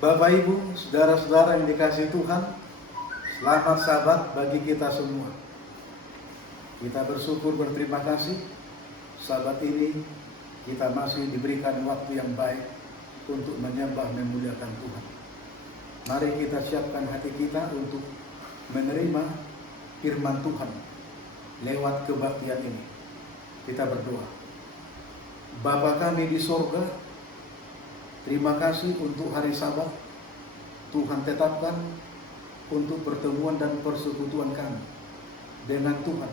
Bapak Ibu, saudara-saudara yang dikasihi Tuhan, selamat Sabat bagi kita semua. Kita bersyukur, berterima kasih, Sabat ini kita masih diberikan waktu yang baik untuk menyembah memuliakan Tuhan. Mari kita siapkan hati kita untuk menerima firman Tuhan lewat kebaktian ini. Kita berdoa. Bapa kami di sorga, terima kasih untuk hari Sabat Tuhan tetapkan untuk pertemuan dan persekutuan kami dengan Tuhan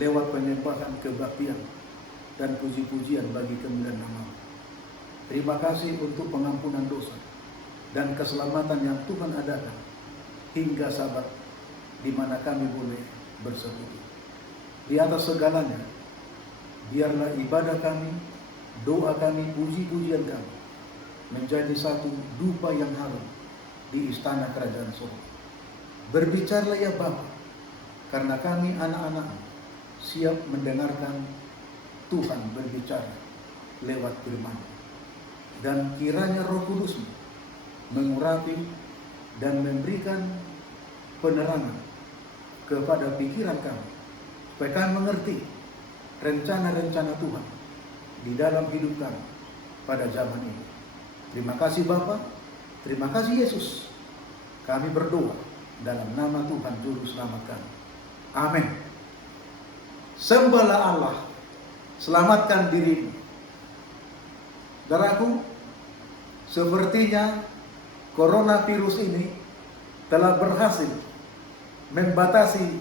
lewat penyembahan kebaktian dan puji-pujian bagi kemuliaan nama. Terima kasih untuk pengampunan dosa dan keselamatan yang Tuhan adakan hingga Sabat di mana kami boleh bersekutu. Di atas segalanya, biarlah ibadah kami, doa kami, puji-pujian kami menjadi satu dupa yang harum di istana kerajaan surga. Berbicaralah ya Bapa, karena kami anak-anak siap mendengarkan Tuhan berbicara lewat firman. Dan kiranya Roh Kudus mengurapi dan memberikan penerangan kepada pikiran kami, supaya kami mengerti rencana-rencana Tuhan di dalam hidup kami pada zaman ini. Terima kasih Bapa, terima kasih Yesus. Kami berdoa dalam nama Tuhan Juru Selamat kami. Amin. Sembahlah Allah, selamatkan dirimu. Saudaraku, sepertinya coronavirus ini telah berhasil membatasi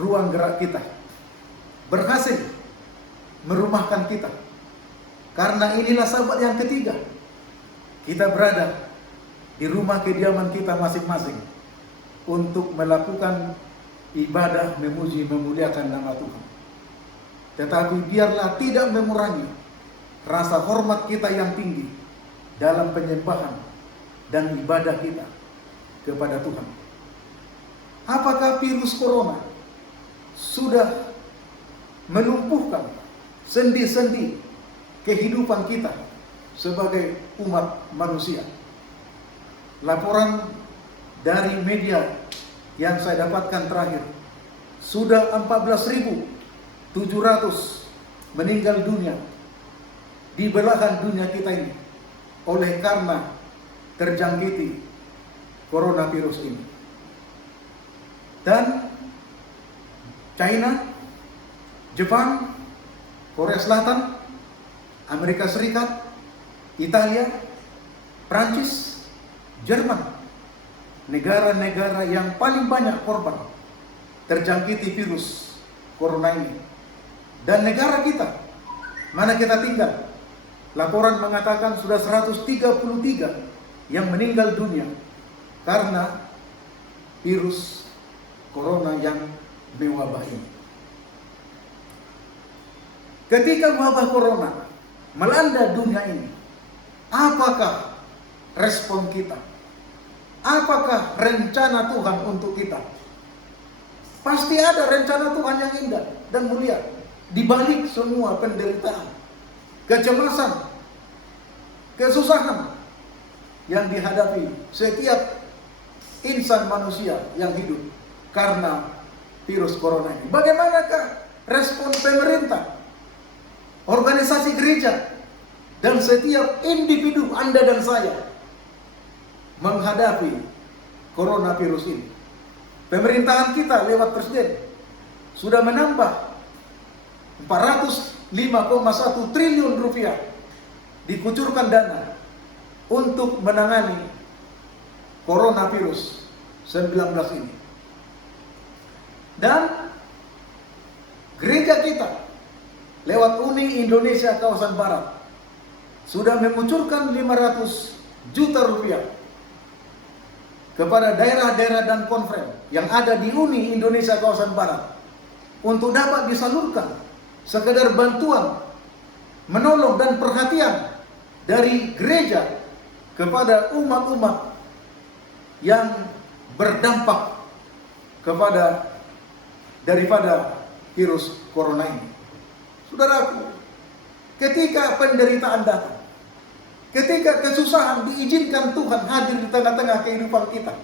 ruang gerak kita, berhasil merumahkan kita. Karena inilah Sabat yang ketiga kita berada di rumah kediaman kita masing-masing untuk melakukan ibadah memuji memuliakan nama Tuhan. Tetapi biarlah tidak mengurangi rasa hormat kita yang tinggi dalam penyembahan dan ibadah kita kepada Tuhan. Apakah virus corona sudah melumpuhkan sendi-sendi kehidupan kita sebagai umat manusia? Laporan dari media yang saya dapatkan terakhir, sudah 14.700 meninggal dunia di belahan dunia kita ini oleh karena terjangkiti coronavirus ini. Dan China, Jepang, Korea Selatan, Amerika Serikat, Italia, Prancis, Jerman, negara-negara yang paling banyak korban terjangkiti virus corona ini. Dan negara kita, mana kita tinggal, laporan mengatakan sudah 133 yang meninggal dunia karena virus corona yang mewabah ini. Ketika wabah corona melanda dunia ini, apakah respon kita? Apakah rencana Tuhan untuk kita? Pasti ada rencana Tuhan yang indah dan mulia di balik semua penderitaan, kecemasan, kesusahan yang dihadapi setiap insan manusia yang hidup karena virus corona ini. Bagaimanakah respon pemerintah, organisasi gereja, dan setiap individu Anda dan saya menghadapi coronavirus ini? Pemerintahan kita lewat presiden sudah menambah 405,1 triliun rupiah dikucurkan dana untuk menangani coronavirus 19 ini. Dan gereja kita lewat Uni Indonesia Kawasan Barat sudah mengucurkan 500 juta rupiah kepada daerah-daerah dan konfren yang ada di Uni Indonesia Kawasan Barat untuk dapat disalurkan sekedar bantuan, menolong dan perhatian dari gereja kepada umat-umat yang berdampak daripada virus corona ini. Saudaraku, ketika penderitaan datang, ketika kesusahan diizinkan Tuhan hadir di tengah-tengah kehidupan kita,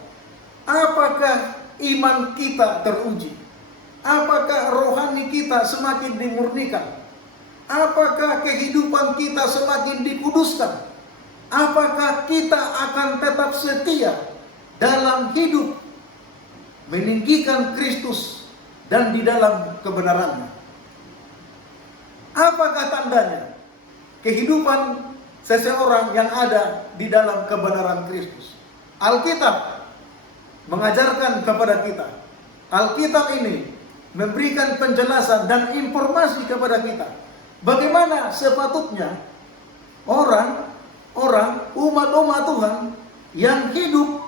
apakah iman kita teruji? Apakah rohani kita semakin dimurnikan? Apakah kehidupan kita semakin dikuduskan? Apakah kita akan tetap setia dalam hidup meninggikan Kristus dan di dalam kebenarannya? Apakah tandanya kehidupan seseorang yang ada di dalam kebenaran Kristus? Alkitab mengajarkan kepada kita. Alkitab ini memberikan penjelasan dan informasi kepada kita bagaimana sepatutnya umat-umat Tuhan yang hidup,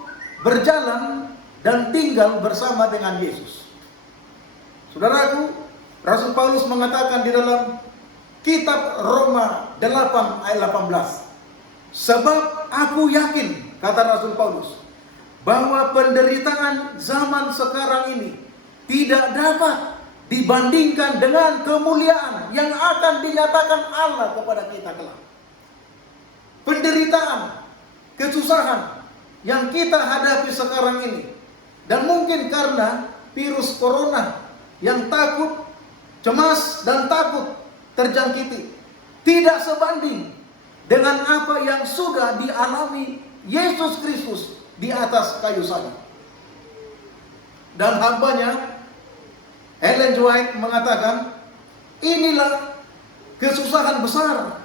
berjalan, dan tinggal bersama dengan Yesus. Saudaraku, Rasul Paulus mengatakan di dalam kitab Roma 8 ayat 18, sebab aku yakin, kata Rasul Paulus, bahwa penderitaan zaman sekarang ini tidak dapat dibandingkan dengan kemuliaan yang akan dinyatakan Allah kepada kita kelak. Penderitaan, kesusahan yang kita hadapi sekarang ini, dan mungkin karena virus corona yang takut, cemas, dan takut terjangkiti, tidak sebanding dengan apa yang sudah dialami Yesus Kristus di atas kayu salib. Dan hambanya Ellen G. White mengatakan, inilah kesusahan besar,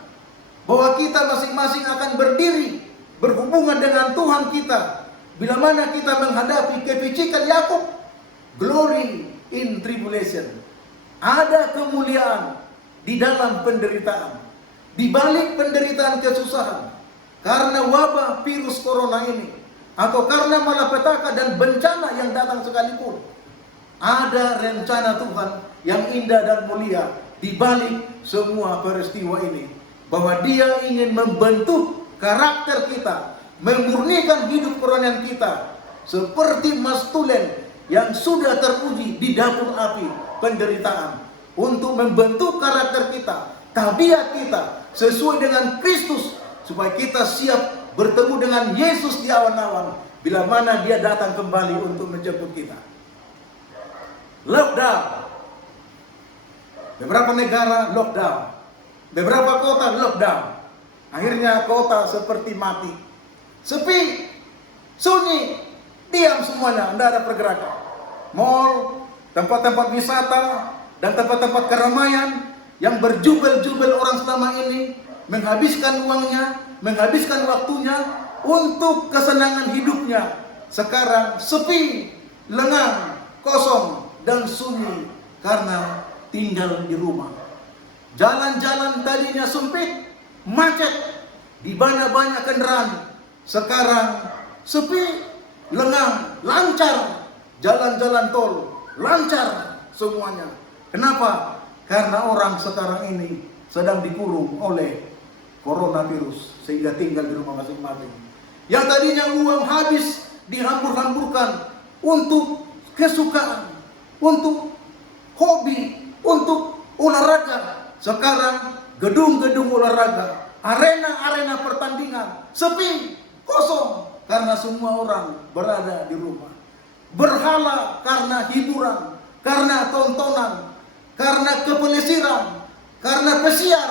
bahwa kita masing-masing akan berdiri berhubungan dengan Tuhan kita bila mana kita menghadapi kepicikan Yakub, glory in tribulation. Ada kemuliaan di dalam penderitaan, di balik penderitaan kesusahan karena wabah virus corona ini, atau karena malapetaka dan bencana yang datang sekalipun. Ada rencana Tuhan yang indah dan mulia di balik semua peristiwa ini, bahwa Dia ingin membentuk karakter kita, memurnikan hidup kerohanian kita seperti mas tulen yang sudah teruji di dapur api penderitaan, untuk membentuk karakter kita, tabiat kita sesuai dengan Kristus, supaya kita siap bertemu dengan Yesus di awan-awan bila mana Dia datang kembali untuk menjemput kita. Lockdown, beberapa negara lockdown, beberapa kota lockdown. Akhirnya kota seperti mati, sepi, sunyi, diam semuanya, tidak ada pergerakan. Mall, tempat-tempat wisata, dan tempat-tempat keramaian yang berjubel-jubel orang selama ini menghabiskan uangnya, menghabiskan waktunya untuk kesenangan hidupnya, sekarang sepi, lengang, kosong, dan sunyi karena tinggal di rumah. Jalan-jalan tadinya sempit, macet, di mana banyak kendaraan, sekarang sepi, lengang, lancar. Jalan-jalan tol lancar semuanya. Kenapa? Karena orang sekarang ini sedang dikurung oleh coronavirus, sehingga tinggal di rumah masing-masing. Yang tadinya uang habis dihambur-hamburkan untuk kesukaan, untuk hobi, untuk olahraga. Sekarang gedung-gedung olahraga, arena-arena pertandingan sepi, kosong, karena semua orang berada di rumah. Berhala karena hiburan, karena tontonan, karena kepelesiran, karena pesiar,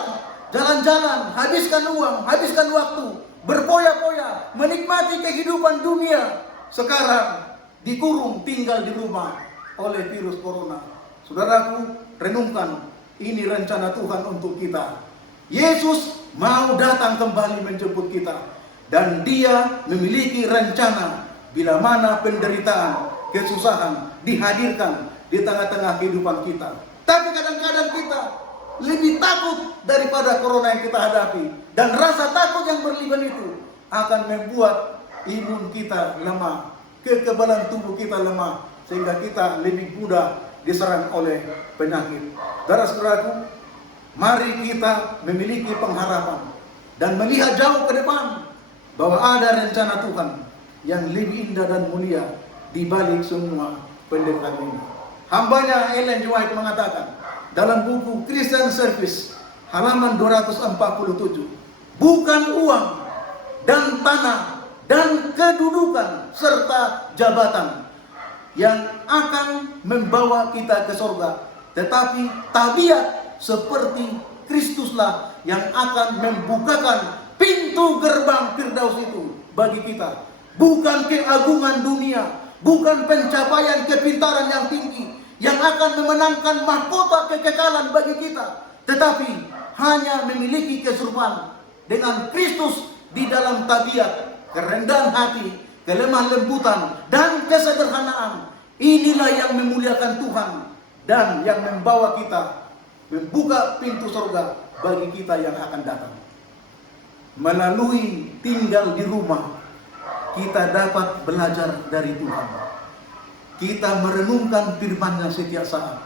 jalan-jalan, habiskan uang, habiskan waktu, berpoya-poya, menikmati kehidupan dunia. Sekarang dikurung, tinggal di rumah oleh virus corona. Saudaraku, renungkan, ini rencana Tuhan untuk kita. Yesus mau datang kembali menjemput kita, dan Dia memiliki rencana bila mana penderitaan, kesusahan dihadirkan di tengah-tengah kehidupan kita. Tapi kadang-kadang kita lebih takut daripada corona yang kita hadapi, dan rasa takut yang berlebihan itu akan membuat imun kita lemah, kekebalan tubuh kita lemah, sehingga kita lebih mudah diserang oleh penyakit. Saudara-saudaraku, mari kita memiliki pengharapan dan melihat jauh ke depan, bahwa ada rencana Tuhan yang lebih indah dan mulia di balik semua penderitaan ini. Hambanya Ellen G. White mengatakan dalam buku Christian Service halaman 247, bukan uang dan tanah dan kedudukan serta jabatan yang akan membawa kita ke surga, tetapi tabiat seperti Kristuslah yang akan membukakan pintu gerbang Firdaus itu bagi kita. Bukan keagungan dunia, bukan pencapaian kepintaran yang tinggi yang akan memenangkan mahkota kekekalan bagi kita, tetapi hanya memiliki keserupaan dengan Kristus di dalam tabiat, kerendahan hati, kelemah lembutan, dan kesederhanaan. Inilah yang memuliakan Tuhan dan yang membawa kita membuka pintu surga bagi kita yang akan datang. Melalui tinggal di rumah, kita dapat belajar dari Tuhan. Kita merenungkan firman-Nya setiap saat.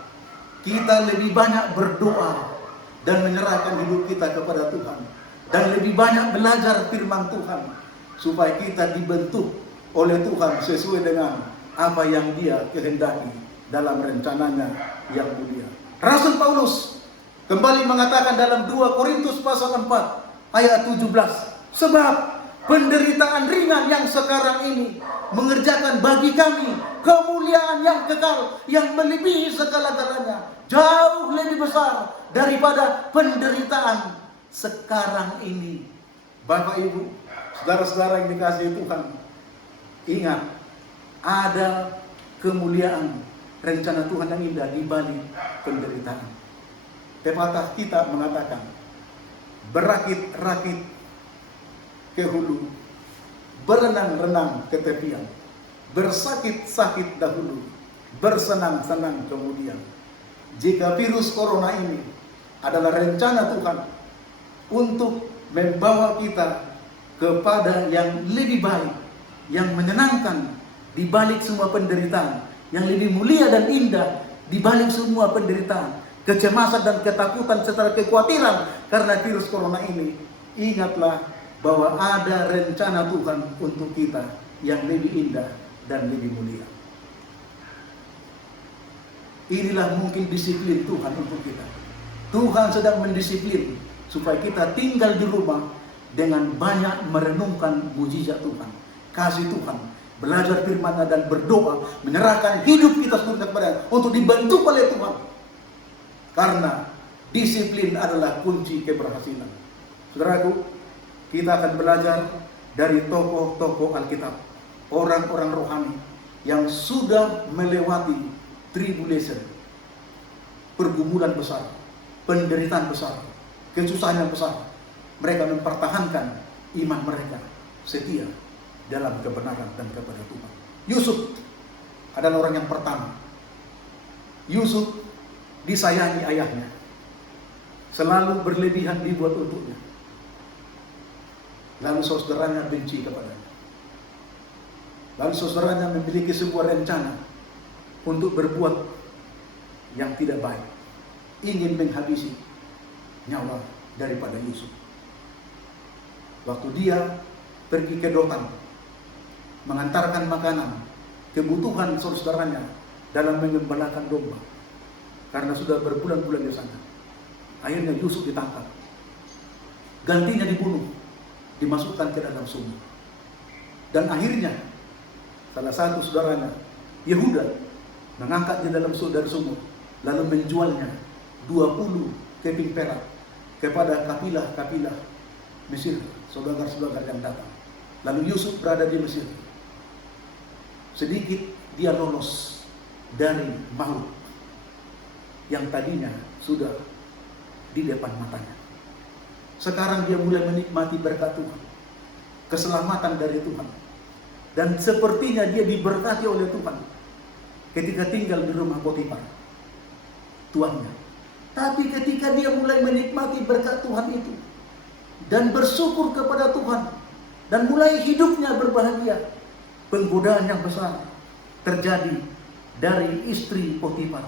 Kita lebih banyak berdoa dan menyerahkan hidup kita kepada Tuhan. Dan lebih banyak belajar firman Tuhan, supaya kita dibentuk oleh Tuhan sesuai dengan apa yang Dia kehendaki dalam rencananya yang mulia. Rasul Paulus kembali mengatakan dalam 2 Korintus pasal 4 ayat 17, sebab penderitaan ringan yang sekarang ini mengerjakan bagi kami kemuliaan yang kekal, yang melebihi segala-galanya, jauh lebih besar daripada penderitaan sekarang ini. Bapak Ibu, saudara-saudara yang dikasihi Tuhan, ingat, ada kemuliaan rencana Tuhan yang indah di balik penderitaan. Pepatah kita mengatakan, berakit-rakit ke hulu, berenang-renang ke tepian, bersakit-sakit dahulu, bersenang-senang kemudian. Jika virus corona ini adalah rencana Tuhan untuk membawa kita kepada yang lebih baik, yang menyenangkan di balik semua penderitaan, yang lebih mulia dan indah di balik semua penderitaan, kecemasan dan ketakutan serta kekhawatiran karena virus corona ini, ingatlah bahwa ada rencana Tuhan untuk kita yang lebih indah dan lebih mulia. Inilah mungkin disiplin Tuhan untuk kita. Tuhan sedang mendisiplin supaya kita tinggal di rumah dengan banyak merenungkan mujizat Tuhan, kasih Tuhan, belajar firman-Nya dan berdoa, menyerahkan hidup kita sepenuhnya kepada-Nya untuk dibentuk oleh Tuhan. Karena disiplin adalah kunci keberhasilan. Saudaraku, kita akan belajar dari tokoh-tokoh Alkitab, orang-orang rohani yang sudah melewati tribulation, pergumulan besar, penderitaan besar, kesusahan yang besar. Mereka mempertahankan iman mereka setia dalam kebenaran dan kepada Tuhan. Yusuf adalah orang yang pertama. Yusuf disayangi ayahnya, selalu berlebihan dibuat untuknya. Lalu saudaranya benci kepadanya. Lalu saudaranya memiliki sebuah rencana untuk berbuat yang tidak baik, ingin menghabisi nyawa daripada Yusuf. Waktu dia pergi ke Dotan, mengantarkan makanan, kebutuhan saudaranya dalam mengembalakan domba, karena sudah berbulan-bulan di sana. Akhirnya Yusuf ditangkap, gantinya dibunuh, dimasukkan ke dalam sumur. Dan akhirnya salah satu saudaranya, Yehuda, mengangkat di dalam sumur, lalu menjualnya 20 keping perak kepada kapilah-kapilah Mesir, saudagar-saudagar yang datang. Lalu Yusuf berada di Mesir. Sedikit dia lolos dari maut yang tadinya sudah di depan matanya. Sekarang dia mulai menikmati berkat Tuhan, keselamatan dari Tuhan. Dan sepertinya dia diberkati oleh Tuhan ketika tinggal di rumah Potifar, tuannya. Tapi ketika dia mulai menikmati berkat Tuhan itu dan bersyukur kepada Tuhan dan mulai hidupnya berbahagia, penggodaan yang besar terjadi dari istri Potifar,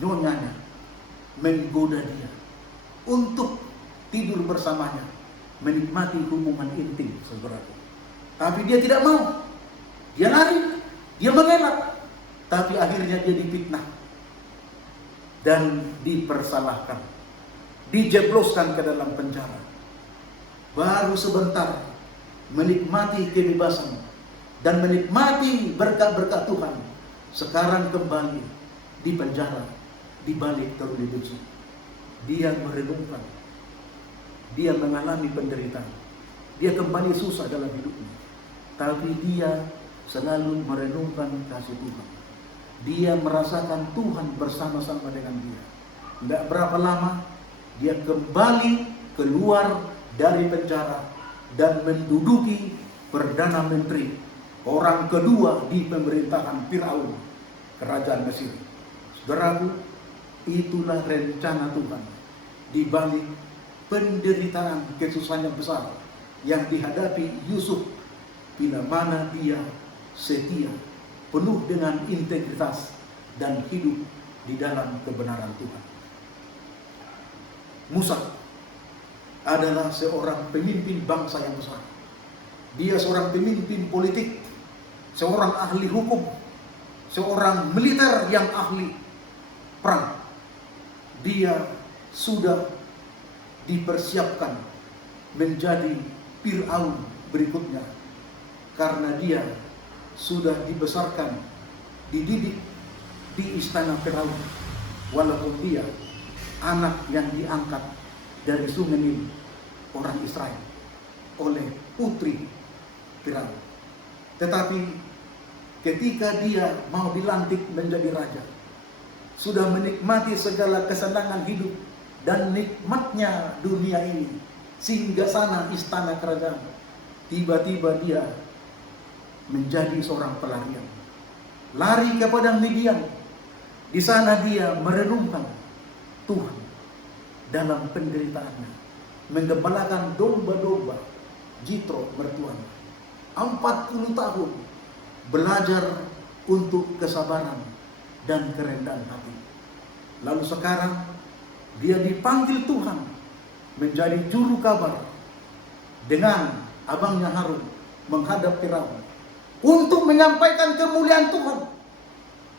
nyonyanya, menggoda dia untuk tidur bersamanya, menikmati hubungan intim, saudaraku. Tapi dia tidak mau. Dia lari, dia mengelak. Tapi akhirnya dia difitnah dan dipersalahkan, dijebloskan ke dalam penjara. Baru sebentar menikmati kebebasan, dan menikmati berkat-berkat Tuhan, sekarang kembali di penjara, di balik teruli besi. Dia merenungkan, dia mengalami penderitaan, dia kembali susah dalam hidupnya, tapi dia selalu merenungkan kasih Tuhan. Dia merasakan Tuhan bersama-sama dengan dia. Tidak berapa lama, dia kembali keluar dari penjara dan menduduki Perdana Menteri, orang kedua di pemerintahan Firaun, kerajaan Mesir. Saudaraku, itulah rencana Tuhan di balik penderitaan kesusahan yang besar yang dihadapi Yusuf, bila mana dia setia, penuh dengan integritas dan hidup di dalam kebenaran Tuhan. Musa adalah seorang pemimpin bangsa yang besar. Dia seorang pemimpin politik, seorang ahli hukum, seorang militer yang ahli perang. Dia sudah dipersiapkan menjadi Firaun berikutnya, karena dia sudah dibesarkan, dididik di istana Firaun, walaupun dia anak yang diangkat dari sungai Nil, orang Israel, oleh putri Firaun. Tetapi ketika dia mau dilantik menjadi raja, sudah menikmati segala kesenangan hidup dan nikmatnya dunia ini, singgasana istana kerajaan, tiba-tiba dia menjadi seorang pelarian, lari ke padang Midian. Di sana dia merenungkan Tuhan dalam penderitaannya, menggembalakan domba-domba Jitro mertuanya. 40 tahun belajar untuk kesabaran dan kerendahan hati. Lalu sekarang dia dipanggil Tuhan menjadi juru kabar dengan abangnya Harun menghadap Firaun untuk menyampaikan kemuliaan Tuhan.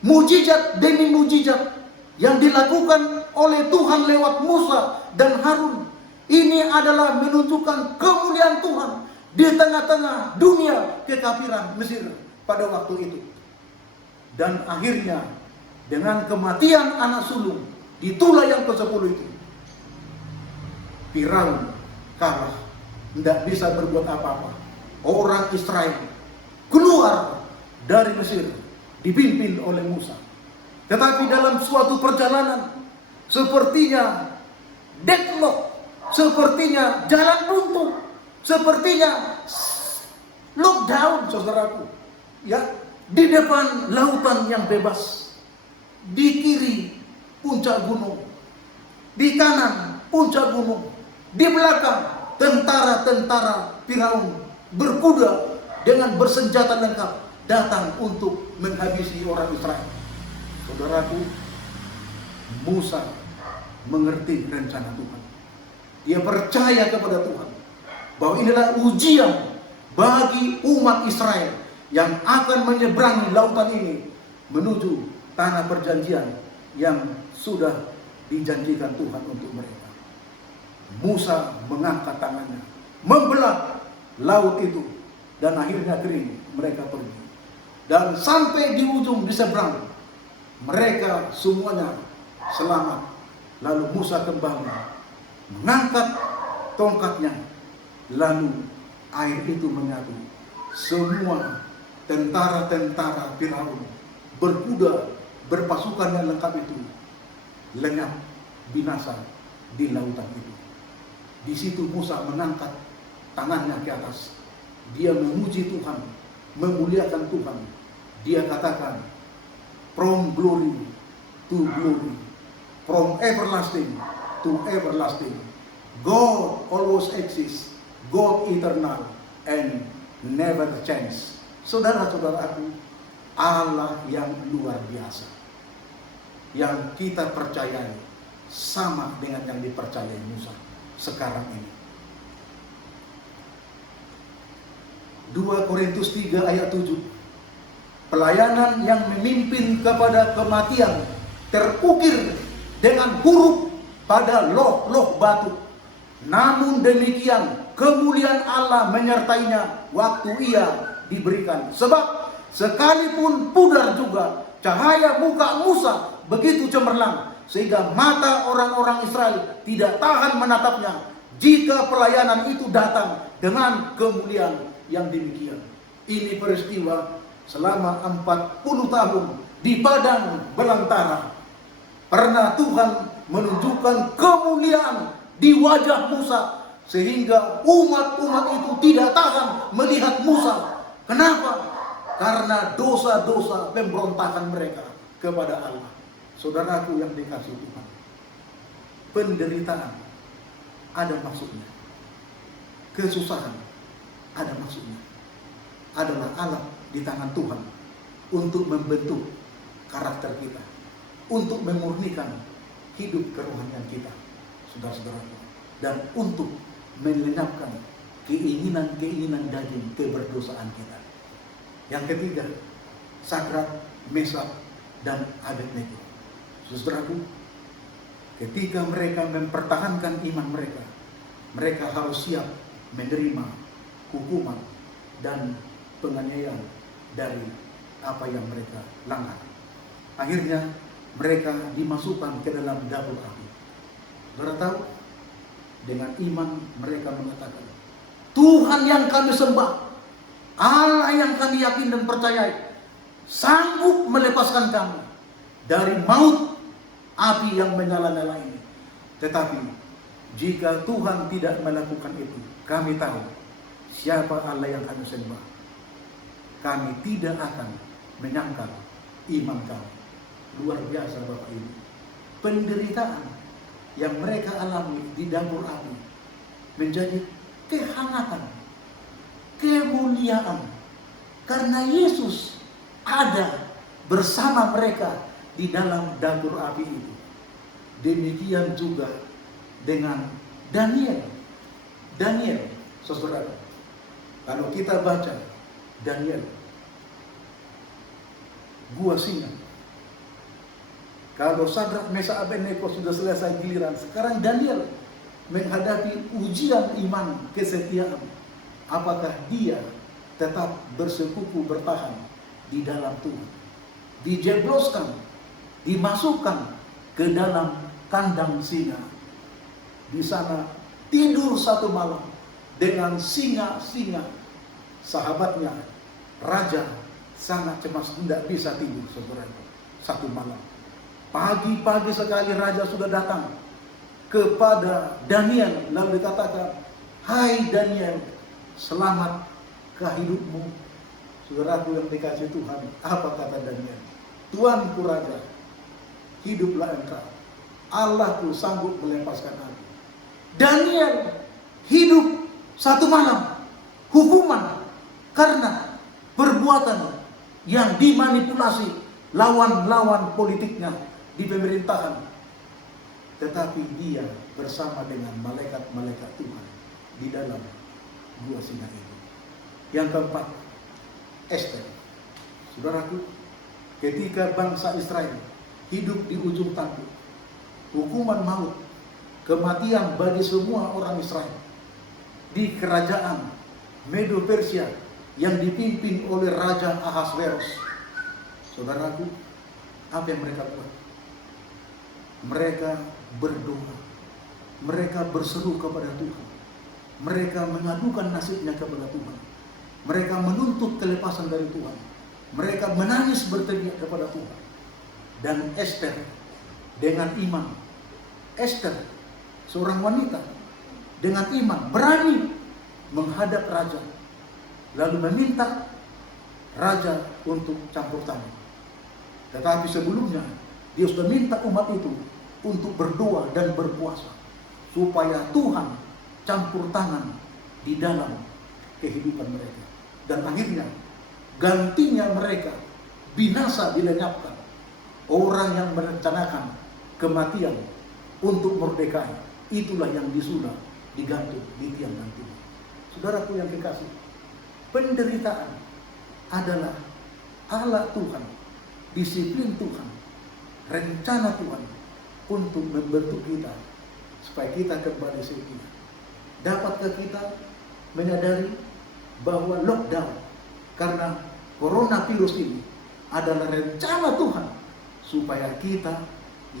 Mujizat demi mujizat yang dilakukan oleh Tuhan lewat Musa dan Harun, ini adalah menunjukkan kemuliaan Tuhan di tengah-tengah dunia kekafiran Mesir pada waktu itu. Dan akhirnya dengan kematian anak sulung di Tula yang ke-10 itu, Firaun kalah, tidak bisa berbuat apa-apa. Orang Israel keluar dari Mesir dipimpin oleh Musa. Tetapi dalam suatu perjalanan, sepertinya deadlock, sepertinya jalan buntu, sepertinya lockdown, saudaraku. Ya, di depan lautan yang bebas, di kiri puncak gunung, di kanan puncak gunung, di belakang tentara-tentara Firaun berkuda dengan bersenjata lengkap datang untuk menghabisi orang Israel. Saudaraku, Musa mengerti rencana Tuhan. Dia percaya kepada Tuhan bahwa inilah ujian bagi umat Israel yang akan menyeberangi lautan ini menuju tanah perjanjian yang sudah dijanjikan Tuhan untuk mereka. Musa mengangkat tangannya, membelah laut itu, dan akhirnya kering, mereka pergi. Dan sampai di ujung, di seberang, mereka semuanya selamat. Lalu Musa kembali mengangkat tongkatnya, lalu air itu menyatu. Semua tentara-tentara Firaun berkuda, berpasukan yang lengkap itu lenyap, binasa di lautan itu. Di situ Musa mengangkat tangannya ke atas. Dia memuji Tuhan, memuliakan Tuhan. Dia katakan, from glory to glory, from everlasting to everlasting, God always exists, God eternal and never change. Saudara-saudaraku, Allah yang luar biasa, yang kita percayai sama dengan yang dipercayai Musa sekarang ini. 2 Korintus 3 ayat 7. Pelayanan yang memimpin kepada kematian terukir dengan huruf pada loh-loh batu. Namun demikian kemuliaan Allah menyertainya waktu ia diberikan. Sebab sekalipun pudar juga cahaya muka Musa begitu cemerlang, sehingga mata orang-orang Israel tidak tahan menatapnya jika pelayanan itu datang dengan kemuliaan yang demikian. Ini peristiwa selama 40 tahun di padang belantara. Pernah Tuhan menunjukkan kemuliaan di wajah Musa, sehingga umat-umat itu tidak tahan melihat Musa. Kenapa? Karena dosa-dosa pemberontakan mereka kepada Allah. Saudaraku yang dikasihi Tuhan, penderitaan ada maksudnya, kesusahan ada maksudnya. Adalah alat di tangan Tuhan untuk membentuk karakter kita, untuk memurnikan hidup kerohanian kita, saudara-saudaraku, dan untuk melenyapkan keinginan-keinginan daging keberdosaan kita. Yang ketiga, Sadrak, Mesak, dan Abednego. Saudaraku, ketika mereka mempertahankan iman mereka, mereka harus siap menerima hukuman dan penganiayaan dari apa yang mereka langgar. Akhirnya mereka dimasukkan ke dalam dapur api. Saudara tahu, dengan iman mereka mengatakan, Tuhan yang kami sembah, Allah yang kami yakin dan percayai, sanggup melepaskan kami dari maut api yang menyala-nyala ini. Tetapi jika Tuhan tidak melakukan itu, kami tahu siapa Allah yang kami sembah. Kami tidak akan menyangkal iman kami. Luar biasa Bapak Ibu. Penderitaan yang mereka alami di dapur api menjadi kehangatan, kemuliaan, karena Yesus ada bersama mereka di dalam dapur api itu. Demikian juga dengan Daniel. Daniel, saudara, kalau kita baca Daniel, gua singa. Kalau Sadrak, Mesak, Abednego sudah selesai giliran, sekarang Daniel menghadapi ujian iman kesetiaan. Apakah dia tetap bersekuku bertahan di dalam Tuhan? Dijebloskan, dimasukkan ke dalam kandang singa. Di sana tidur satu malam dengan singa-singa sahabatnya. Raja sangat cemas, tidak bisa tidur, saudara, satu malam. Pagi-pagi sekali raja sudah datang kepada Daniel, lalu dikatakan, hai Daniel, selamatkah hidupmu? Saudaraku yang dikasihi Tuhan, apa kata Daniel? Tuanku raja, hiduplah engkau, Allahku sanggup melepaskan aku. Daniel hidup satu malam, hukuman karena perbuatan yang dimanipulasi lawan-lawan politiknya di pemerintahan. Tetapi dia bersama dengan malaikat-malaikat Tuhan di dalam gua singa itu. Yang keempat, Ester. Saudaraku, ketika bangsa Israel hidup di ujung tanduk, hukuman maut, kematian bagi semua orang Israel di kerajaan Medo Persia yang dipimpin oleh Raja Ahasveros. Saudaraku, apa yang mereka buat? Mereka berdoa, mereka berseru kepada Tuhan, mereka mengadukan nasibnya kepada Tuhan, mereka menuntut kelepasan dari Tuhan, mereka menangis berteriak kepada Tuhan. Dan Ester dengan iman, Ester seorang wanita dengan iman berani menghadap raja, lalu meminta raja untuk campur tangan. Tetapi sebelumnya dia sudah minta umat itu untuk berdoa dan berpuasa supaya Tuhan campur tangan di dalam kehidupan mereka. Dan akhirnya gantinya mereka binasa dilenyapkan. Orang yang merencanakan kematian untuk Mordekai, itulah yang disudah digantung di tiang gantung. Saudaraku yang dikasih, penderitaan adalah alat Tuhan, disiplin Tuhan, rencana Tuhan untuk membentuk kita supaya kita kembali setia. Dapatkah kita menyadari bahwa lockdown karena coronavirus ini adalah rencana Tuhan supaya kita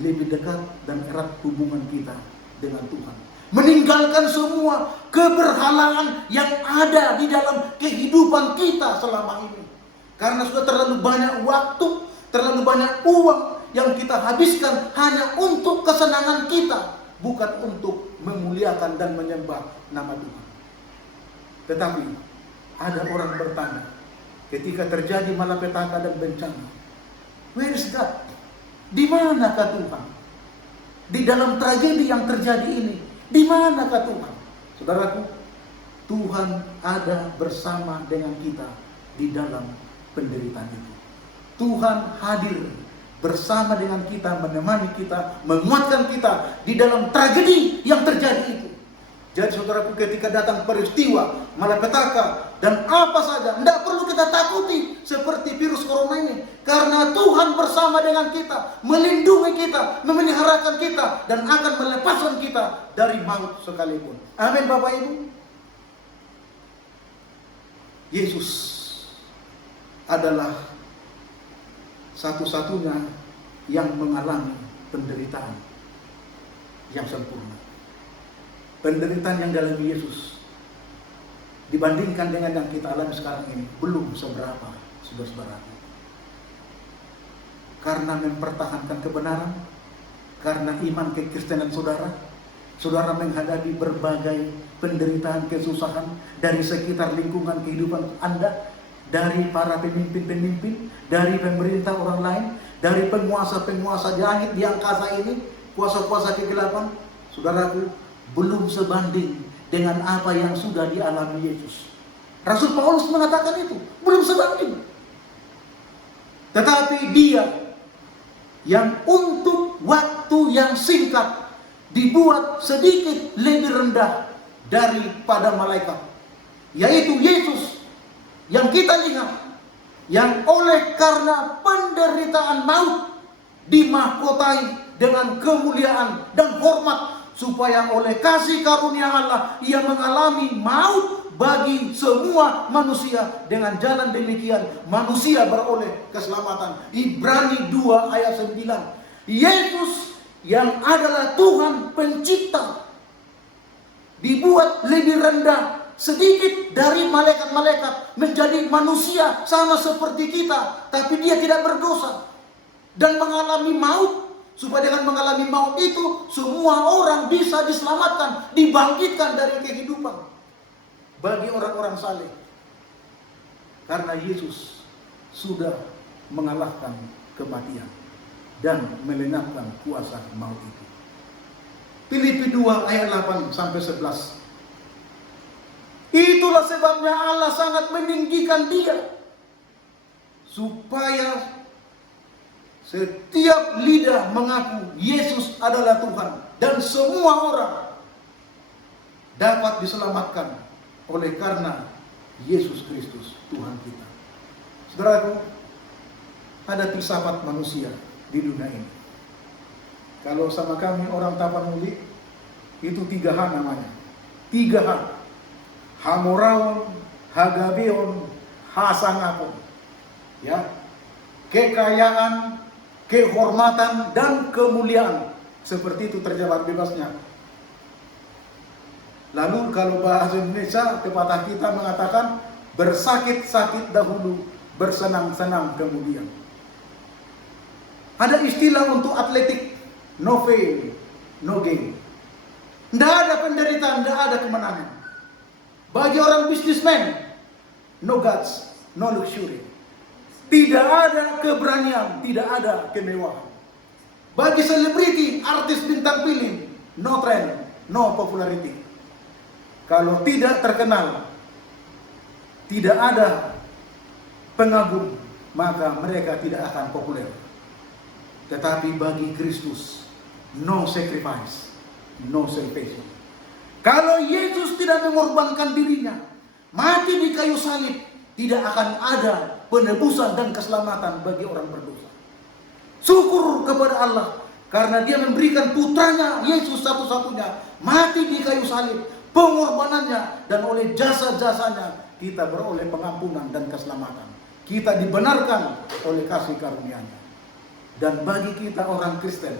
lebih dekat dan erat hubungan kita dengan Tuhan. Meninggalkan semua keberhalaan yang ada di dalam kehidupan kita selama ini. Karena sudah terlalu banyak waktu, terlalu banyak uang yang kita habiskan hanya untuk kesenangan kita, bukan untuk memuliakan dan menyembah nama Tuhan. Tetapi ada orang bertanya, ketika terjadi malapetaka dan bencana, where is God? Di manakah Tuhan? Di dalam tragedi yang terjadi ini, di manakah Tuhan? Saudaraku, Tuhan ada bersama dengan kita di dalam penderitaan itu. Tuhan hadir bersama dengan kita, menemani kita, menguatkan kita di dalam tragedi yang terjadi itu. Jadi saudaraku, ketika datang peristiwa malapetaka dan apa saja, tidak perlu kita takuti seperti virus corona ini. Karena Tuhan bersama dengan kita, melindungi kita, memeliharakan kita, dan akan melepaskan kita dari maut sekalipun. Amin Bapak Ibu. Yesus adalah satu-satunya yang mengalami penderitaan yang sempurna. Penderitaan yang dalam Yesus dibandingkan dengan yang kita alami sekarang ini belum seberapa, saudara-saudaraku. Karena mempertahankan kebenaran, karena iman kekristenan saudara, saudara menghadapi berbagai penderitaan, kesusahan dari sekitar lingkungan kehidupan Anda, dari para pemimpin-pemimpin, dari pemerintah orang lain, dari penguasa-penguasa di langit, di angkasa ini, kuasa-kuasa kegelapan. Saudaraku, belum sebanding dengan apa yang sudah dialami Yesus. Rasul Paulus mengatakan itu, belum sebanding. Tetapi Dia yang untuk waktu yang singkat dibuat sedikit lebih rendah daripada malaikat, yaitu Yesus yang kita lihat, yang oleh karena penderitaan maut dimahkotai dengan kemuliaan dan hormat, supaya oleh kasih karunia Allah Ia mengalami maut bagi semua manusia. Dengan jalan demikian manusia beroleh keselamatan. Ibrani 2 ayat 9. Yesus yang adalah Tuhan pencipta dibuat lebih rendah sedikit dari malaikat-malaikat, menjadi manusia sama seperti kita, tapi Dia tidak berdosa dan mengalami maut, supaya dengan mengalami maut itu semua orang bisa diselamatkan, dibangkitkan dari kehidupan bagi orang-orang saleh. Karena Yesus sudah mengalahkan kematian dan melenyapkan kuasa maut itu. Filipi 2 ayat 8 sampai 11. Itulah sebabnya Allah sangat meninggikan Dia, supaya setiap lidah mengaku Yesus adalah Tuhan, dan semua orang dapat diselamatkan oleh karena Yesus Kristus Tuhan kita. Saudaraku, ada filsafat manusia di dunia ini. Kalau sama kami orang Tapanuli, itu 3H namanya. 3H. Hamoraon, Hagabeon, Hasangapon. Ya. Kekayaan, kehormatan, dan kemuliaan. Seperti itu terjemahan bebasnya. Lalu kalau bahasa Indonesia, pepatah kita mengatakan, bersakit-sakit dahulu, bersenang-senang kemudian. Ada istilah untuk atletik, no pain, no gain. Tidak ada penderitaan, tidak ada kemenangan. Bagi orang bisnismen, no guts, no luxury. Tidak ada keberanian, tidak ada kemewahan. Bagi selebriti, artis bintang film, no trend, no popularity. Kalau tidak terkenal, tidak ada pengagum, maka mereka tidak akan populer. Tetapi bagi Kristus, no sacrifice, no salvation. Kalau Yesus tidak mengorbankan dirinya, mati di kayu salib, tidak akan ada penebusan dan keselamatan bagi orang berdosa. Syukur kepada Allah karena Dia memberikan putranya Yesus satu-satunya mati di kayu salib, pengorbanannya, dan oleh jasa-jasanya kita beroleh pengampunan dan keselamatan. Kita dibenarkan oleh kasih karunia-Nya. Dan bagi kita orang Kristen,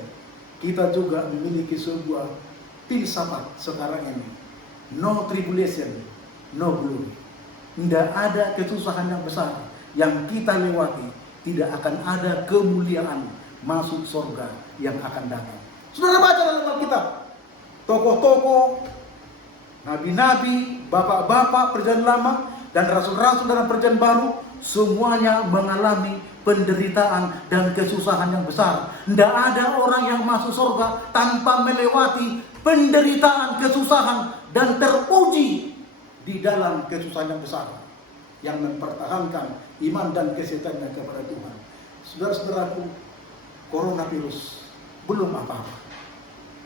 kita juga memiliki sebuah filsafat sekarang ini. No tribulation, no glory. Tidak ada kesusahan yang besar yang kita lewati, tidak akan ada kemuliaan masuk surga yang akan datang. Saudara baca dalam Alkitab, tokoh-tokoh, nabi-nabi, bapak-bapak perjanjian lama, dan rasul-rasul dalam perjanjian baru, semuanya mengalami penderitaan dan kesusahan yang besar. Tidak ada orang yang masuk surga tanpa melewati penderitaan, kesusahan, dan teruji di dalam kesusahan yang besar, yang mempertahankan iman dan kesetiaannya kepada Tuhan. Saudara-saudaraku, coronavirus belum apa-apa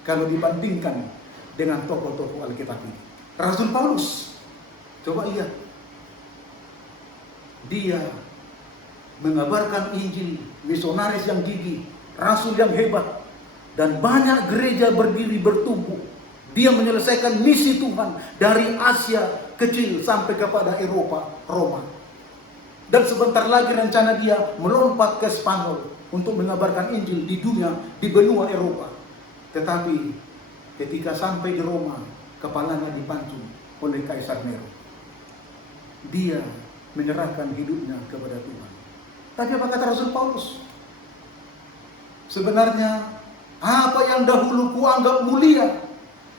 kalau dibandingkan dengan tokoh-tokoh Alkitab ini. Rasul Paulus, coba lihat, dia mengabarkan Injil, misionaris yang gigih, rasul yang hebat, dan banyak gereja berdiri bertumbuh. Dia menyelesaikan misi Tuhan dari Asia kecil sampai kepada Eropa, Roma. Dan sebentar lagi rencana dia melompat ke Spanyol untuk mengabarkan Injil di dunia, di benua Eropa. Tetapi ketika sampai di Roma, kepalanya dipancung oleh Kaisar Nero. Dia menyerahkan hidupnya kepada Tuhan. Tapi apa kata Rasul Paulus? Sebenarnya apa yang dahulu kuanggap mulia,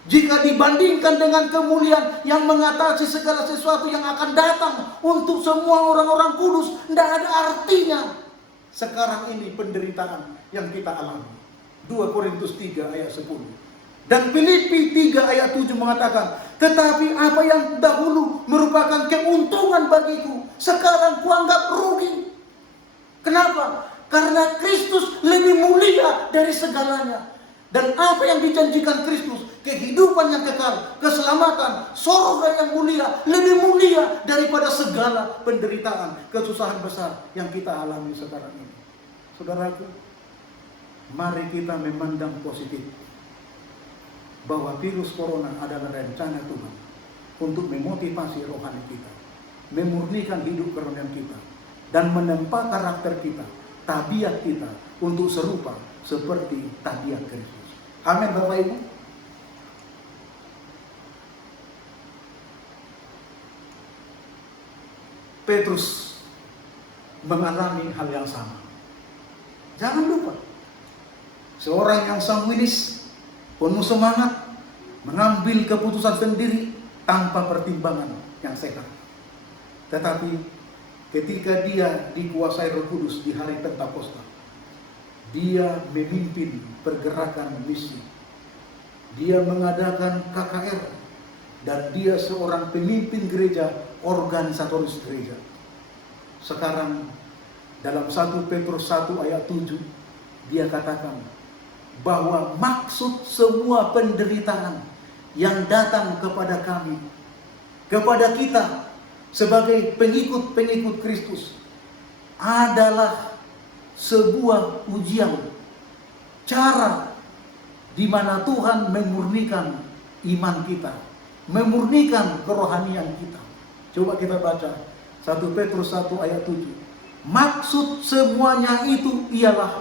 jika dibandingkan dengan kemuliaan yang mengatasi segala sesuatu yang akan datang untuk semua orang-orang kudus, tidak ada artinya sekarang ini penderitaan yang kita alami. 2 Korintus 3 ayat 10. Dan Filipi 3 ayat 7 mengatakan, tetapi apa yang dahulu merupakan keuntungan bagiku, sekarang kuanggap rugi. Kenapa? Karena Kristus lebih mulia dari segalanya. Dan apa yang dijanjikan Kristus, kehidupan yang kekal, keselamatan, surga yang mulia, lebih mulia daripada segala penderitaan, kesusahan besar yang kita alami sekarang ini. Saudaraku, mari kita memandang positif bahwa virus corona adalah rencana Tuhan untuk memotivasi rohani kita, memurnikan hidup kerohanian kita, dan menempa karakter kita, tabiat kita untuk serupa seperti tabiat Kristus. Amin, Bapak Ibu. Petrus mengalami hal yang sama. Jangan lupa, seorang yang sanguinis, penuh semangat, mengambil keputusan sendiri tanpa pertimbangan yang sehat. Tetapi ketika dia dikuasai Roh Kudus di hari Pentakosta, dia memimpin pergerakan misi. Dia mengadakan KKR, dan dia seorang pemimpin gereja, organisatoris gereja. Sekarang dalam 1 Petrus 1 ayat 7, dia katakan bahwa maksud semua penderitaan yang datang kepada kami, kepada kita sebagai pengikut-pengikut Kristus, adalah sebuah ujian, cara di mana Tuhan memurnikan iman kita, memurnikan kerohanian kita. Coba kita baca 1 Petrus 1 ayat 7. Maksud semuanya itu ialah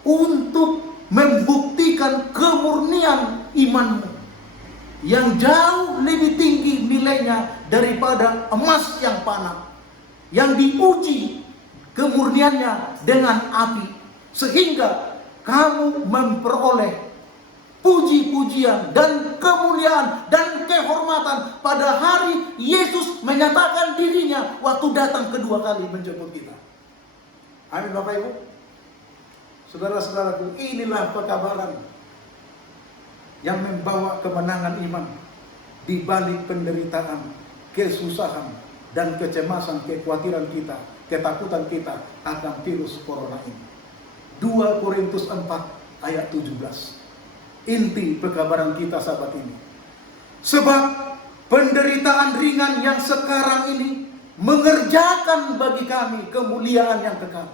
untuk membuktikan kemurnian imanmu yang jauh lebih tinggi nilainya daripada emas yang panas, yang diuji kemurniannya dengan api, sehingga kamu memperoleh puji-pujian dan kemuliaan dan kehormatan pada hari Yesus menyatakan dirinya waktu datang kedua kali menjemput kita. Amin, Bapak Ibu. Saudara-saudaraku, inilah pekabaran yang membawa kemenangan iman di balik penderitaan, kesusahan, dan kecemasan, kekhawatiran kita, ketakutan kita akan virus corona ini. 2 Korintus 4 ayat 17. Inti pekabaran kita sahabat ini. Sebab penderitaan ringan yang sekarang ini mengerjakan bagi kami kemuliaan yang kekal.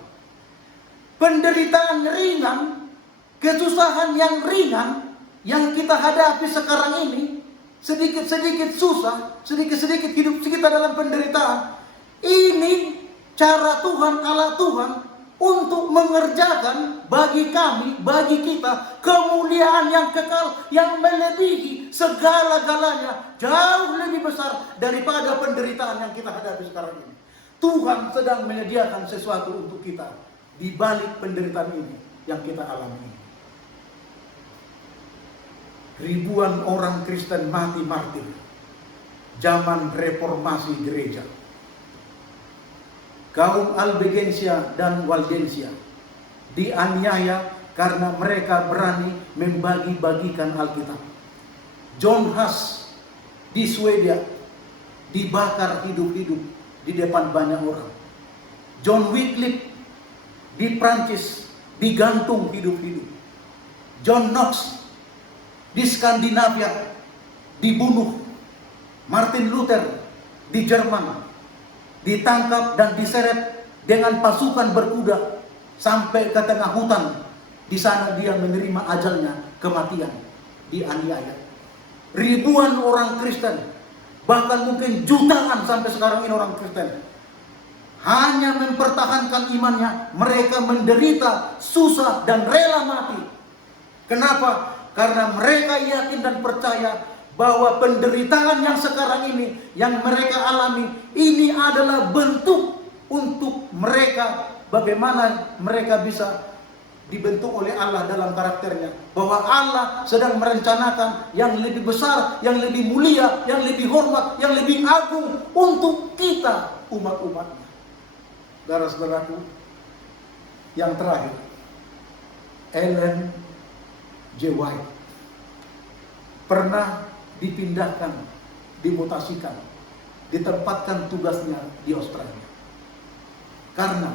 Penderitaan ringan, kesusahan yang ringan yang kita hadapi sekarang ini sedikit-sedikit susah, sedikit-sedikit hidup kita dalam penderitaan. Ini cara Tuhan, Allah Tuhan, untuk mengerjakan bagi kami, bagi kita, kemuliaan yang kekal, yang melebihi segala-galanya, jauh lebih besar daripada penderitaan yang kita hadapi sekarang ini. Tuhan sedang menyediakan sesuatu untuk kita di balik penderitaan ini yang kita alami. Ribuan orang Kristen mati martir zaman reformasi gereja. Kaum Albigensia dan Waldensia dianiaya karena mereka berani membagi-bagikan Alkitab. John Huss di Swedia dibakar hidup-hidup di depan banyak orang. John Wycliffe di Prancis digantung hidup-hidup. John Knox di Skandinavia dibunuh. Martin Luther di Jerman ditangkap dan diseret dengan pasukan berkuda sampai ke tengah hutan. Di sana dia menerima ajalnya, kematian, dianiaya. Ribuan orang Kristen, bahkan mungkin jutaan sampai sekarang ini orang Kristen, hanya mempertahankan imannya. Mereka menderita, susah, dan rela mati. Kenapa? Karena mereka yakin dan percaya bahwa penderitaan yang sekarang ini, yang mereka alami, ini adalah bentuk untuk mereka, bagaimana mereka bisa dibentuk oleh Allah dalam karakternya. Bahwa Allah sedang merencanakan yang lebih besar, yang lebih mulia, yang lebih hormat, yang lebih agung untuk kita, umat-umatnya. Saudara-saudaraku, yang terakhir, Ellen G. White pernah dipindahkan, dimutasikan, ditempatkan tugasnya di Australia. Karena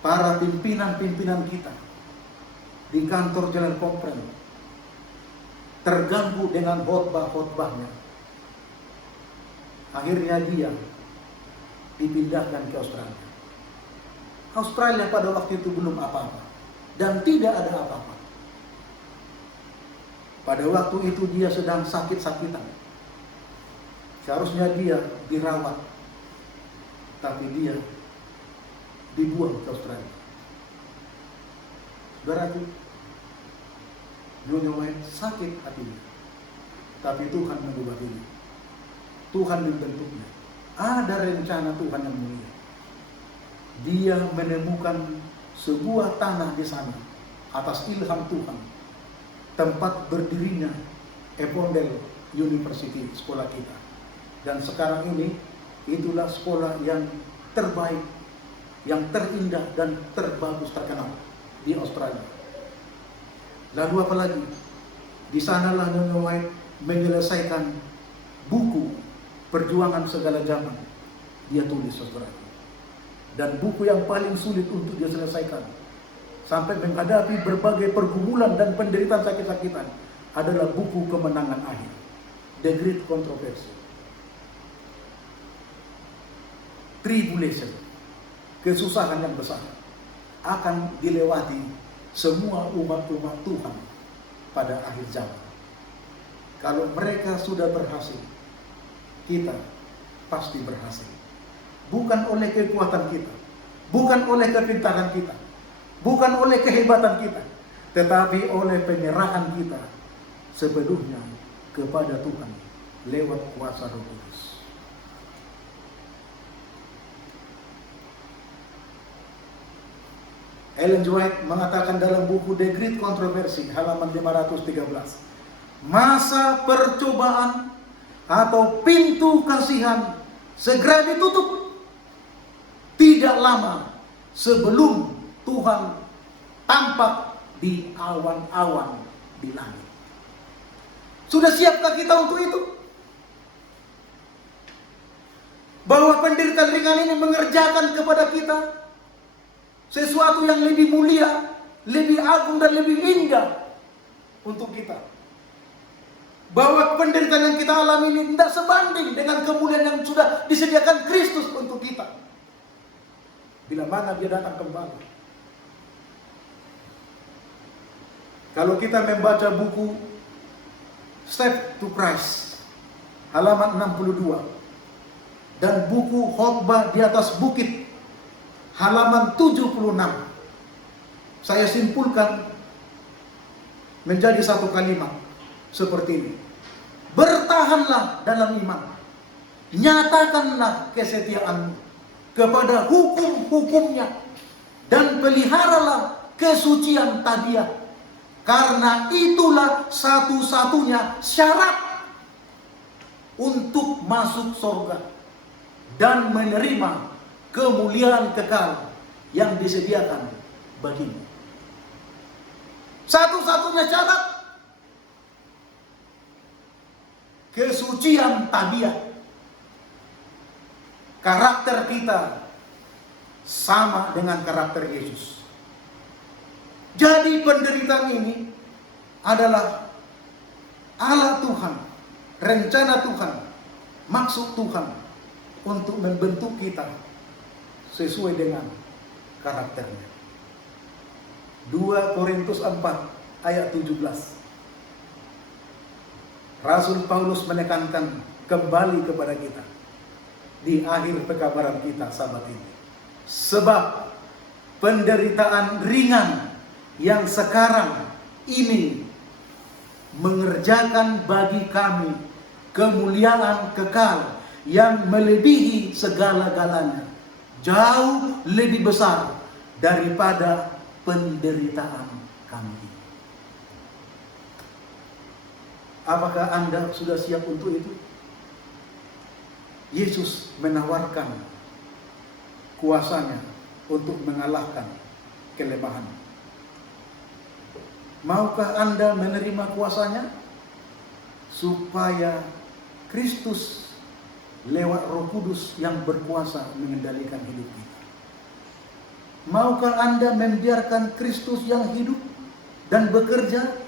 para pimpinan-pimpinan kita di kantor Jalan Kompren terganggu dengan khotbah-khotbahnya. Akhirnya dia dipindahkan ke Australia. Australia pada waktu itu belum apa-apa dan tidak ada apa-apa. Pada waktu itu dia sedang sakit-sakitan. Seharusnya dia dirawat, tapi dia dibuang ke Australia. Saudaraku, Nyonya White sakit hatinya, tapi Tuhan mengubahnya. Tuhan membentuknya. Ada rencana Tuhan yang mulia. Dia menemukan sebuah tanah di sana atas ilham Tuhan, tempat berdirinya Avondale University, sekolah kita. Dan sekarang ini itulah sekolah yang terbaik, yang terindah dan terbagus, terkenal di Australia. Lalu apa lagi? Di sanalah Nyonya White menyelesaikan buku Perjuangan Segala Zaman. Dia tulis, saudara. Dan buku yang paling sulit untuk dia selesaikan, sampai menghadapi berbagai pergumulan dan penderitaan sakit-sakitan, adalah buku Kemenangan Akhir, The Great Controversy. Tribulation, kesusahan yang besar, akan dilewati semua umat-umat Tuhan pada akhir zaman. Kalau mereka sudah berhasil, kita pasti berhasil. Bukan oleh kekuatan kita, bukan oleh kepintaran kita, bukan oleh kehebatan kita, tetapi oleh penyerahan kita sepenuhnya kepada Tuhan lewat kuasa Roh Kudus. Ellen G. White mengatakan dalam buku The Great Controversy, halaman 513, masa percobaan atau pintu kasihan segera ditutup tidak lama sebelum Tuhan tampak di awan-awan di langit. Sudah siapkah kita untuk itu? Bahwa penderitaan ringan ini mengerjakan kepada kita sesuatu yang lebih mulia, lebih agung dan lebih indah untuk kita. Bahwa penderitaan yang kita alami ini tidak sebanding dengan kemuliaan yang sudah disediakan Kristus untuk kita bila mana dia datang kembali. Kalau kita membaca buku Step to Christ, halaman 62. Dan buku Khotbah di atas Bukit, halaman 76. Saya simpulkan menjadi satu kalimat seperti ini. Bertahanlah dalam iman. Nyatakanlah kesetiaanmu kepada hukum-hukumnya dan peliharalah kesucian tabiat, karena itulah satu-satunya syarat untuk masuk surga dan menerima kemuliaan kekal yang disediakan bagimu. Satu-satunya syarat kesucian tabiat. Karakter kita sama dengan karakter Yesus. Jadi penderitaan ini adalah Allah Tuhan, rencana Tuhan, maksud Tuhan untuk membentuk kita sesuai dengan karakternya. 2 Korintus 4 ayat 17. Rasul Paulus menekankan kembali kepada kita di akhir pekabaran kita sahabat ini. Sebab penderitaan ringan yang sekarang ini mengerjakan bagi kami kemuliaan kekal yang melebihi segala-galanya, jauh lebih besar daripada penderitaan kami. Apakah Anda sudah siap untuk itu? Yesus menawarkan kuasanya untuk mengalahkan kelemahan. Maukah Anda menerima kuasanya? Supaya Kristus lewat Roh Kudus yang berkuasa mengendalikan hidup kita. Maukah Anda membiarkan Kristus yang hidup dan bekerja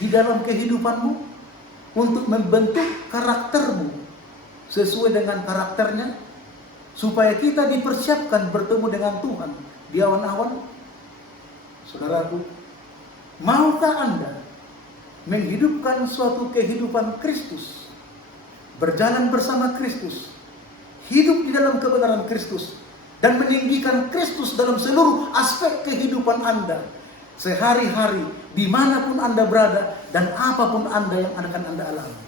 di dalam kehidupanmu untuk membentuk karaktermu sesuai dengan karakternya, supaya kita dipersiapkan bertemu dengan Tuhan di awan-awan? Saudaraku, maukah Anda menghidupkan suatu kehidupan Kristus, berjalan bersama Kristus, hidup di dalam kebenaran Kristus, dan meninggikan Kristus dalam seluruh aspek kehidupan Anda sehari-hari, dimanapun Anda berada dan apapun Anda yang akan Anda alami,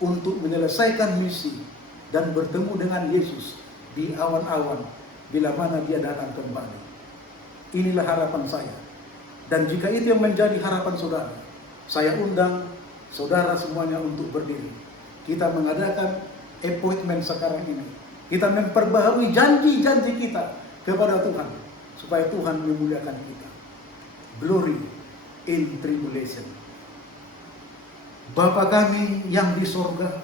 untuk menyelesaikan misi dan bertemu dengan Yesus di awan-awan bila mana Dia datang kembali. Inilah harapan saya. Dan jika itu yang menjadi harapan saudara, saya undang saudara semuanya untuk berdiri. Kita mengadakan appointment sekarang ini. Kita memperbaharui janji-janji kita kepada Tuhan, supaya Tuhan memuliakan kita. Glory in tribulation. Bapa kami yang di sorga,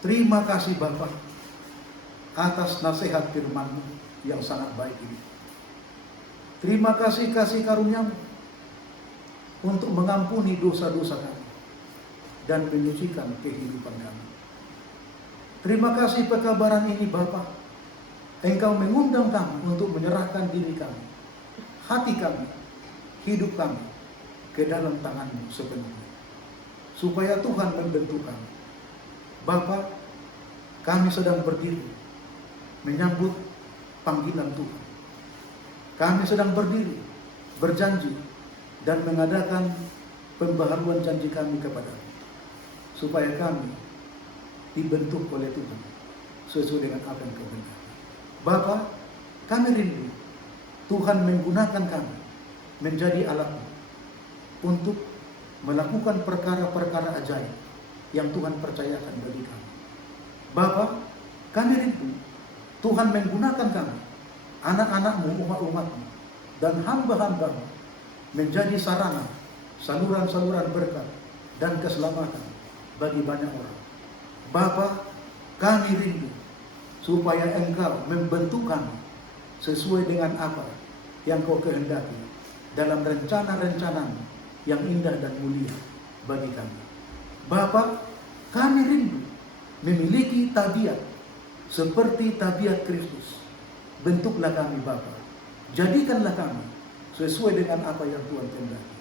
terima kasih Bapa atas nasihat firman-Mu yang sangat baik ini. Terima kasih kasih karunia-Mu untuk mengampuni dosa-dosa kami dan menyucikan kehidupan kami. Terima kasih pekabaran ini Bapa, Engkau mengundang kami untuk menyerahkan diri kami, hati kami, hidup kami ke dalam tangan-Mu sepenuhnya, supaya Tuhan membentuk kami. Bapa, kami sedang berdiri menyambut panggilan Tuhan. Kami sedang berdiri, berjanji, dan mengadakan pembaharuan janji kami kepada-Mu, supaya kami dibentuk oleh Tuhan sesuai dengan apa yang Kau kehendaki. Bapa, kami rindu Tuhan menggunakan kami menjadi alat-Mu untuk melakukan perkara-perkara ajaib yang Tuhan percayakan bagi kami. Bapa, kami rindu Tuhan menggunakan kami, anak-anak-Mu, umat-umat-Mu, dan hamba-hamba-Mu menjadi sarana, saluran-saluran berkat dan keselamatan bagi banyak orang. Bapa, kami rindu supaya Engkau membentuk kami sesuai dengan apa yang Kau kehendaki dalam rencana-rencana-Mu yang indah dan mulia bagi kami. Bapa, kami rindu memiliki tabiat seperti tabiat Kristus. Bentuklah kami Bapa, jadikanlah kami sesuai dengan apa yang Tuhan kehendaki.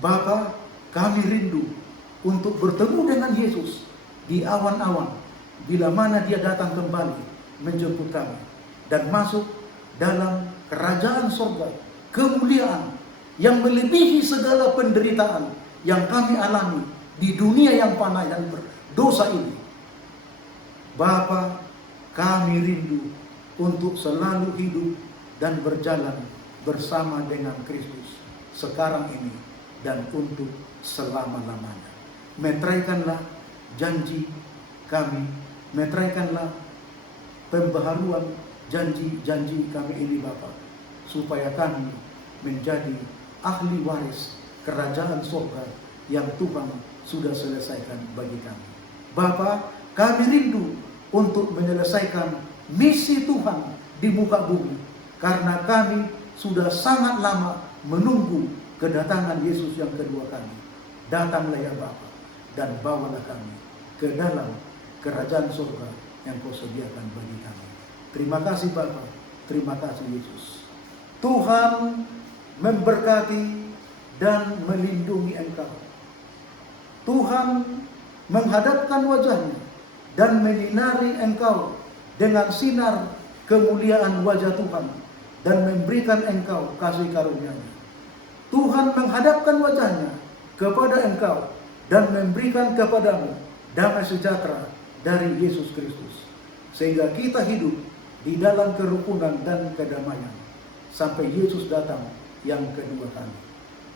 Bapa, kami rindu untuk bertemu dengan Yesus di awan-awan bila mana dia datang kembali menjemput kami dan masuk dalam kerajaan surga, kemuliaan yang melebihi segala penderitaan yang kami alami di dunia yang fana dan berdosa ini. Bapa, kami rindu untuk selalu hidup dan berjalan bersama dengan Kristus sekarang ini dan untuk selama-lamanya. Meteraikanlah janji kami, meteraikanlah pembaharuan janji-janji kami ini Bapa, supaya kami menjadi ahli waris kerajaan surga yang Tuhan sudah selesaikan bagi kami. Bapa, kami rindu untuk menyelesaikan misi Tuhan di muka bumi, karena kami sudah sangat lama menunggu kedatangan Yesus yang kedua kali. Datanglah ya Bapa, dan bawalah kami ke dalam kerajaan surga yang Kau sediakan bagi kami. Terima kasih Bapa, terima kasih Yesus. Tuhan memberkati dan melindungi Engkau. Tuhan menghadapkan wajahnya dan menyinari Engkau dengan sinar kemuliaan wajah Tuhan dan memberikan Engkau kasih karunia-Nya. Tuhan menghadapkan wajahnya kepada Engkau dan memberikan kepadamu damai sejahtera dari Yesus Kristus, sehingga kita hidup di dalam kerukunan dan kedamaian sampai Yesus datang yang kedua kali.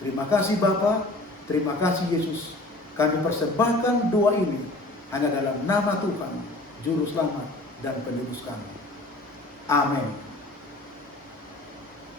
Terima kasih Bapa, terima kasih Yesus. Kami persembahkan doa ini hanya dalam nama Tuhan, Juru Selamat dan Penebus kami. Amin.